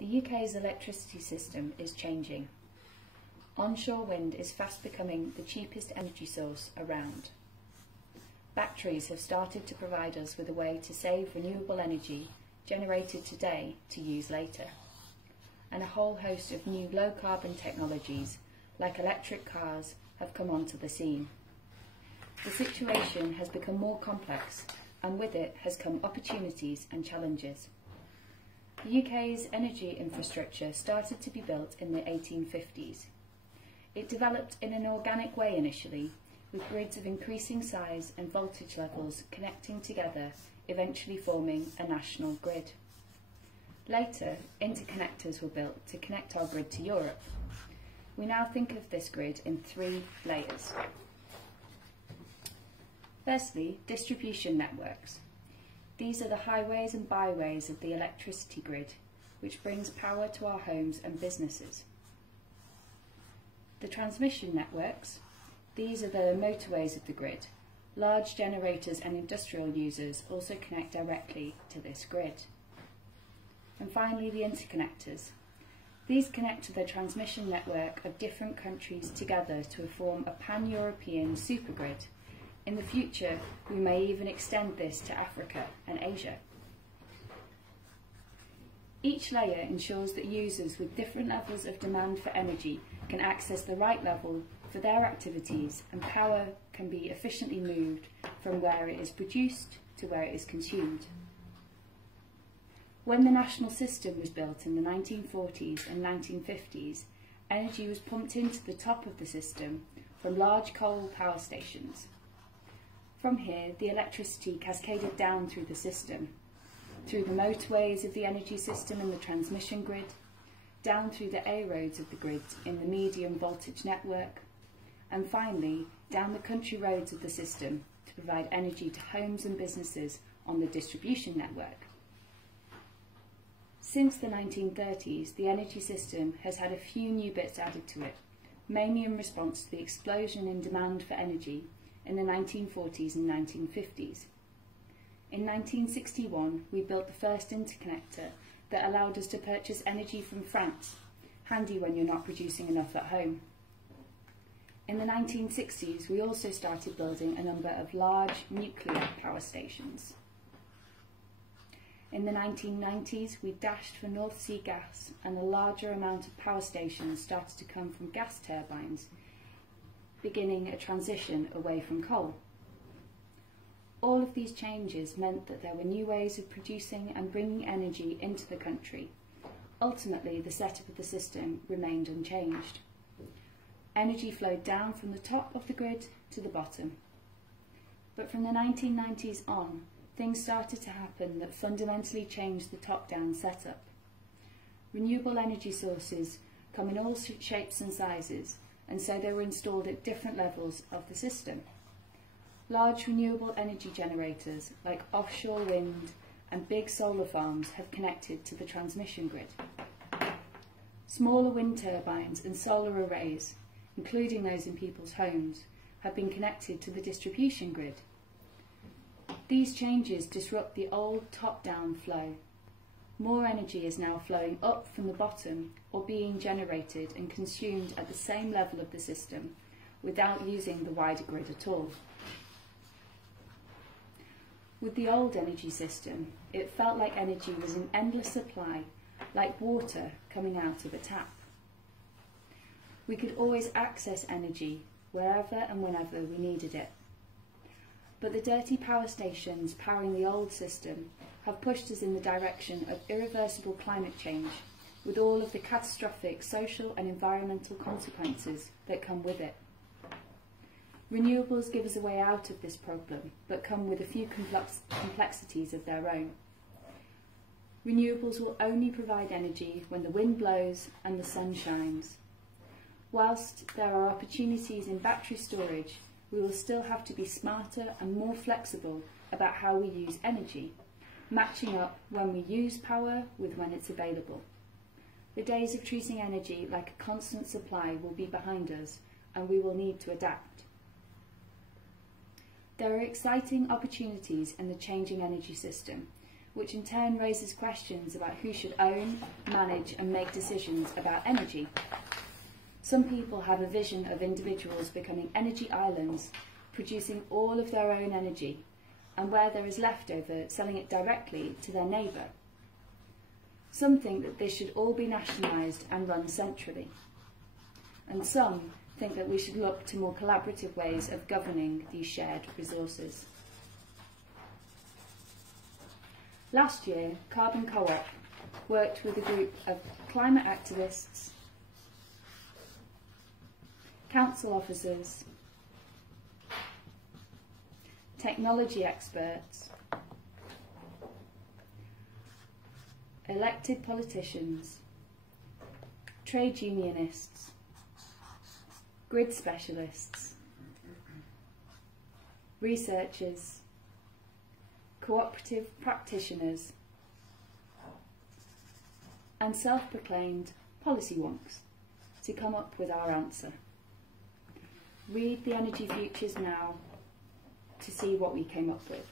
The UK's electricity system is changing. Onshore wind is fast becoming the cheapest energy source around. Batteries have started to provide us with a way to save renewable energy generated today to use later. And a whole host of new low-carbon technologies, like electric cars, have come onto the scene. The situation has become more complex, and with it has come opportunities and challenges. The UK's energy infrastructure started to be built in the 1850s. It developed in an organic way initially, with grids of increasing size and voltage levels connecting together, eventually forming a national grid. Later, interconnectors were built to connect our grid to Europe. We now think of this grid in 3 layers. Firstly, distribution networks. These are the highways and byways of the electricity grid, which brings power to our homes and businesses. The transmission networks. These are the motorways of the grid. Large generators and industrial users also connect directly to this grid. And finally, the interconnectors. These connect to the transmission network of different countries together to form a pan-European supergrid. In the future, we may even extend this to Africa and Asia. Each layer ensures that users with different levels of demand for energy can access the right level for their activities, and power can be efficiently moved from where it is produced to where it is consumed. When the national system was built in the 1940s and 1950s, energy was pumped into the top of the system from large coal power stations. From here, the electricity cascaded down through the system, through the motorways of the energy system in the transmission grid, down through the A roads of the grid in the medium voltage network, and finally down the country roads of the system to provide energy to homes and businesses on the distribution network. Since the 1930s, the energy system has had a few new bits added to it, mainly in response to the explosion in demand for energy in the 1940s and 1950s. In 1961, we built the first interconnector that allowed us to purchase energy from France, handy when you're not producing enough at home. In the 1960s, we also started building a number of large nuclear power stations. In the 1990s, we dashed for North Sea gas, and a larger amount of power stations started to come from gas turbines, beginning a transition away from coal. All of these changes meant that there were new ways of producing and bringing energy into the country. Ultimately, the setup of the system remained unchanged. Energy flowed down from the top of the grid to the bottom. But from the 1990s on, things started to happen that fundamentally changed the top-down setup. Renewable energy sources come in all shapes and sizes, and so they were installed at different levels of the system. Large renewable energy generators, like offshore wind and big solar farms, have connected to the transmission grid. Smaller wind turbines and solar arrays, including those in people's homes, have been connected to the distribution grid. These changes disrupt the old top-down flow. More energy is now flowing up from the bottom or being generated and consumed at the same level of the system without using the wider grid at all. With the old energy system, it felt like energy was in endless supply, like water coming out of a tap. We could always access energy wherever and whenever we needed it. But the dirty power stations powering the old system have pushed us in the direction of irreversible climate change, with all of the catastrophic social and environmental consequences that come with it. Renewables give us a way out of this problem, but come with a few complexities of their own. Renewables will only provide energy when the wind blows and the sun shines. Whilst there are opportunities in battery storage, we will still have to be smarter and more flexible about how we use energy, matching up when we use power with when it's available. The days of treating energy like a constant supply will be behind us, and we will need to adapt. There are exciting opportunities in the changing energy system, which in turn raises questions about who should own, manage and make decisions about energy. Some people have a vision of individuals becoming energy islands, producing all of their own energy, and where there is leftover, selling it directly to their neighbour. Some think that this should all be nationalised and run centrally. And some think that we should look to more collaborative ways of governing these shared resources. Last year, Carbon Coop worked with a group of climate activists, council officers, technology experts, elected politicians, trade unionists, grid specialists, researchers, cooperative practitioners, and self-proclaimed policy wonks to come up with our answer. Read the Energy Futures now to see what we came up with.